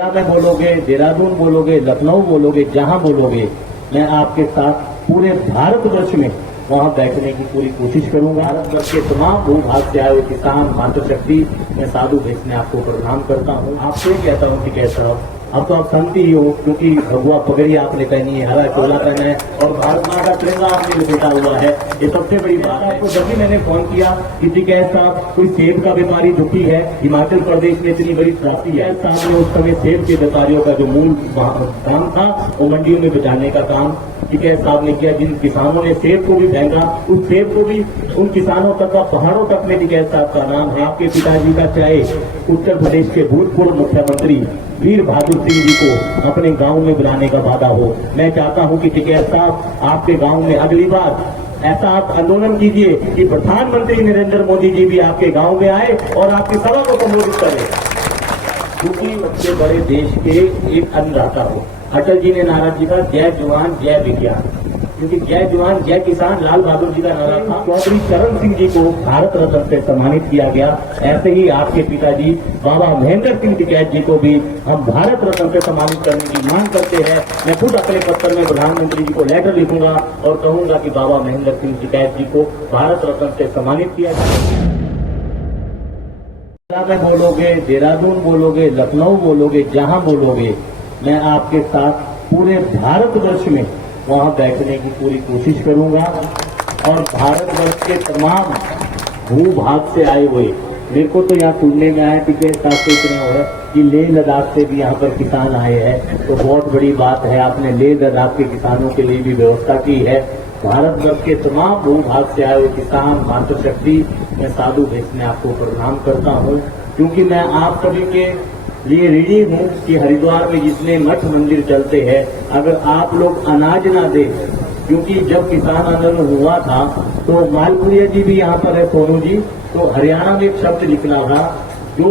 में बोलोगे, देहरादून बोलोगे, लखनऊ बोलोगे, जहां बोलोगे, मैं आपके साथ पूरे भारतवर्ष में वहां बैठने की पूरी कोशिश करूंगा। भारतवर्ष के तमाम भूभाग से आए हुए किसान, मातृशक्ति, मैं साधु भेजने आपको प्रणाम करता हूँ। आपसे कहता हूँ कि कैसा रहो, अब तो आप सहमति ही हो, क्योंकि भगवा पगड़ी आपने पहनी है, हरा चोला पहना है और भारत माता का तिरंगा आपने लपेटा हुआ है। ये सबसे बड़ी बात है। आपको जब भी मैंने फोन किया कि टिकैत साहब कोई सेब का व्यापारी दुखी है, हिमाचल प्रदेश में इतनी बड़ी त्रासदी है, साहब ने उस समय सेब के व्यापारियों का जो मूल काम था वो मंडियों में बचाने का काम टिकैत साहब ने किया। जिन किसानों ने सेब को भी फेंका, उस सेब को भी उन किसानों तक का पहाड़ों तक में टिकैत साहब का नाम है। आपके पिताजी का चाहे उत्तर प्रदेश के भूतपूर्व मुख्यमंत्री वीर बहादुर सिंह जी को अपने गांव में बुलाने का वादा हो। मैं चाहता हूं कि टिकैत साहब आपके गांव में अगली बार ऐसा आप आंदोलन कीजिए कि प्रधानमंत्री नरेंद्र मोदी जी भी आपके गांव में आए और आपकी सभा को संबोधित करें, क्योंकि सबसे बड़े देश के एक अन्नदाता हो। अटल जी ने नारा दिया था, जय जवान जय विज्ञान, क्योंकि जय जवान जय किसान लाल बहादुर जी का नारा था। चौधरी चरण सिंह जी को भारत रत्न से सम्मानित किया गया। ऐसे ही आपके पिताजी बाबा महेंद्र सिंह टिकैत जी को भी हम भारत रत्न से सम्मानित करने की मांग करते हैं। मैं खुद अपने पत्र में प्रधानमंत्री जी को लेटर लिखूंगा और कहूंगा कि बाबा महेंद्र सिंह टिकैत जी को भारत रत्न से सम्मानित किया जाए। में बोलोगे, देहरादून बोलोगे, लखनऊ बोलोगे, जहां बोलोगे, मैं आपके साथ पूरे भारतवर्ष में वहां बैठने की पूरी कोशिश करूंगा। और भारतवर्ष के तमाम भूभाग से आए हुए, मेरे को तो यहाँ सुनने में आया टिकैत साहब से इतना हो रहा है कि लेह लद्दाख से भी यहाँ पर किसान आए हैं, तो बहुत बड़ी बात है। आपने लेह लद्दाख के किसानों के लिए भी व्यवस्था की है। भारतवर्ष के तमाम भूभाग से आए हुए किसान, मातृशक्ति, मैं साधु भेजने आपको प्रणाम करता हूँ, क्योंकि मैं आप सभी के लिए ऋणी हूँ कि हरिद्वार में जितने मठ मंदिर चलते हैं, अगर आप लोग अनाज ना दे, क्योंकि जब किसान आंदोलन हुआ था तो मालपुरिया जी भी यहाँ पर है, सोनू जी, तो हरियाणा में एक शब्द लिखना था, जो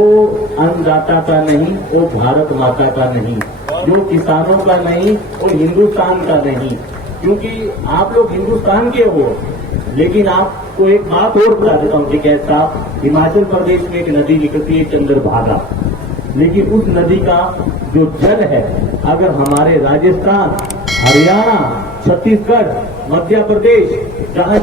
अन्नदाता का नहीं वो भारत माता का नहीं, जो किसानों का नहीं वो हिंदुस्तान का नहीं। क्योंकि आप लोग हिंदुस्तान के हो, लेकिन आपको एक बात और बता देता हूँ कि कैसा हिमाचल प्रदेश में एक नदी निकलती है चंद्रभागा, लेकिन उस नदी का जो जल है अगर हमारे राजस्थान, हरियाणा, छत्तीसगढ़, मध्य प्रदेश, जहां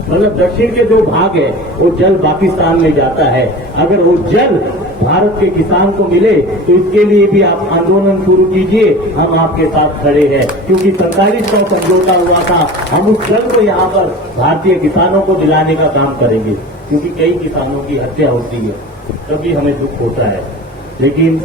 मतलब दक्षिण के जो भाग है वो जल पाकिस्तान में जाता है, अगर वो जल भारत के किसान को मिले तो इसके लिए भी आप आंदोलन शुरू कीजिए, हम आपके साथ खड़े हैं। क्योंकि 47 का समझौता हुआ था, हम उस जल को यहाँ पर भारतीय किसानों को दिलाने का काम करेंगे, क्योंकि कई किसानों की हत्या होती है, तभी हमें दुख होता है। लेकिन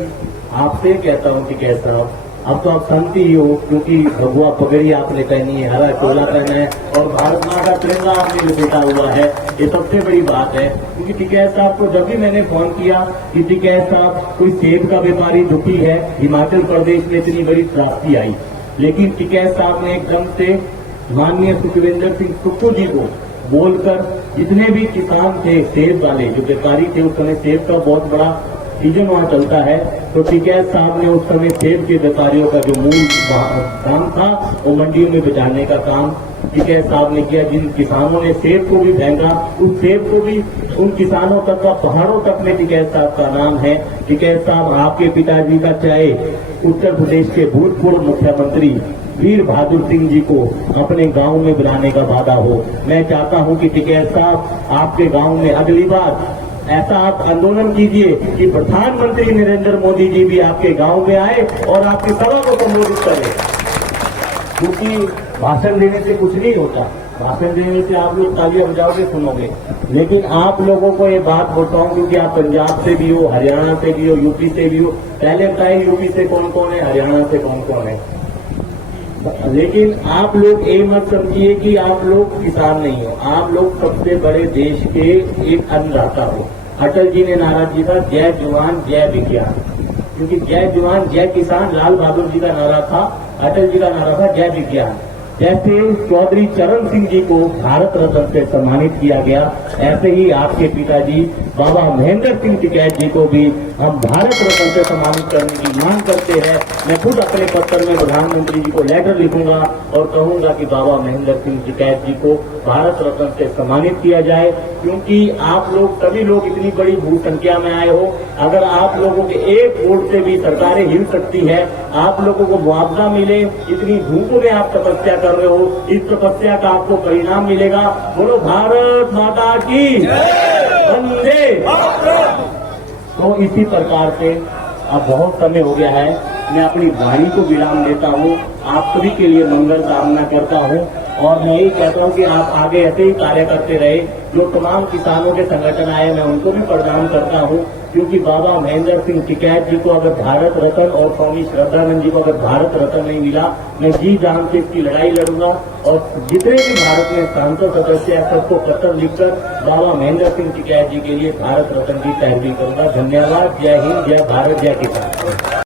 आपसे कहता हूँ कि कैसा अब तो आप सहमति ही हो, क्योंकि भगवा पगड़ी आपने पहनी है, हरा चोला पहना है और भारत माता का तिरंगा आपने लपेटा हुआ है। ये सबसे बड़ी बात है। क्योंकि टिकैत साहब को जब भी मैंने फोन किया कि टिकैत साहब कोई सेब का व्यापारी दुखी है, हिमाचल प्रदेश में इतनी बड़ी त्रासदी आई, लेकिन टिकैत साहब ने एकदम से माननीय सुखविंदर सिंह सुक्खू जी को बोलकर जितने भी किसान थे सेब वाले जो व्यापारी थे, उस समय सेब का बहुत बड़ा सीजन वहां चलता है, तो टिकैत साहब ने उस समय सेब के व्यापारियों का जो मूल काम था वो मंडियों में बचाने का काम टिकैत साहब ने किया। जिन किसानों ने सेब को भी फेंका, उस सेब को भी उन किसानों तक का पहाड़ों तक में टिकैत साहब का नाम है। टिकैत साहब आपके पिताजी का चाहे उत्तर प्रदेश के भूतपूर्व मुख्यमंत्री वीर बहादुर सिंह जी को अपने गांव में बुलाने का वादा हो। मैं चाहता हूं कि टिकैत साहब आपके गांव में अगली बार ऐसा आप आंदोलन कीजिए कि प्रधानमंत्री नरेंद्र मोदी जी भी आपके गांव में आए और आपकी सभा को संबोधित करें, क्योंकि भाषण देने से कुछ नहीं होता। भाषण देने से आप लोग तालियां बजाओगे, सुनोगे, लेकिन आप लोगों को ये बात बोलता हूं क्योंकि आप पंजाब से भी हो, हरियाणा से भी हो, यूपी से भी हो। पहले बताइए यूपी से कौन कौन है, हरियाणा से कौन कौन है। लेकिन आप लोग ये मत समझिए कि आप लोग किसान नहीं हो, आप लोग सबसे बड़े देश के एक अन्नदाता हो। अटल जी ने नारा दिया था, जय जवान जय विज्ञान, क्योंकि जय जवान जय किसान लाल बहादुर जी का नारा था, अटल जी का नारा था जय विज्ञान। जैसे चौधरी चरण सिंह जी को भारत रत्न से सम्मानित किया गया, ऐसे ही आपके पिताजी बाबा महेंद्र सिंह टिकैत जी को भी हम भारत रत्न से सम्मानित करने की मांग करते हैं। मैं खुद अपने पत्र में प्रधानमंत्री जी को लेटर लिखूंगा और कहूंगा कि बाबा महेंद्र सिंह टिकैत जी को भारत रत्न से सम्मानित किया जाए, क्योंकि आप लोग सभी लोग इतनी बड़ी भू संख्या में आए हो। अगर आप लोगों के एक वोट से भी सरकारें हिल सकती है, आप लोगों को मुआवजा मिले, इतनी धूप में आप तपस्या कर रहे हो, इस तपस्या का आपको परिणाम मिलेगा। बोलो भारत माता की वंदे। तो इसी प्रकार से अब बहुत समय हो गया है, मैं अपनी वाणी को विराम देता हूँ। आप सभी के लिए मंगल कामना करता हूँ और मैं यही कहता हूँ कि आप आगे ऐसे ही कार्य करते रहे। जो तमाम किसानों के संगठन आए, मैं उनको भी प्रणाम करता हूँ, क्योंकि बाबा महेंद्र सिंह टिकैत जी को अगर भारत रत्न और स्वामी श्रद्धानंद जी को अगर भारत रत्न नहीं मिला, मैं जी जान से इसकी लड़ाई लड़ूंगा और जितने भी भारत में सांसद सदस्य है सबको पत्र लिखकर बाबा महेंद्र सिंह टिकैत जी के लिए भारत रत्न की पैरवी करूंगा। धन्यवाद। जय हिंद, जय भारत, जय किसान।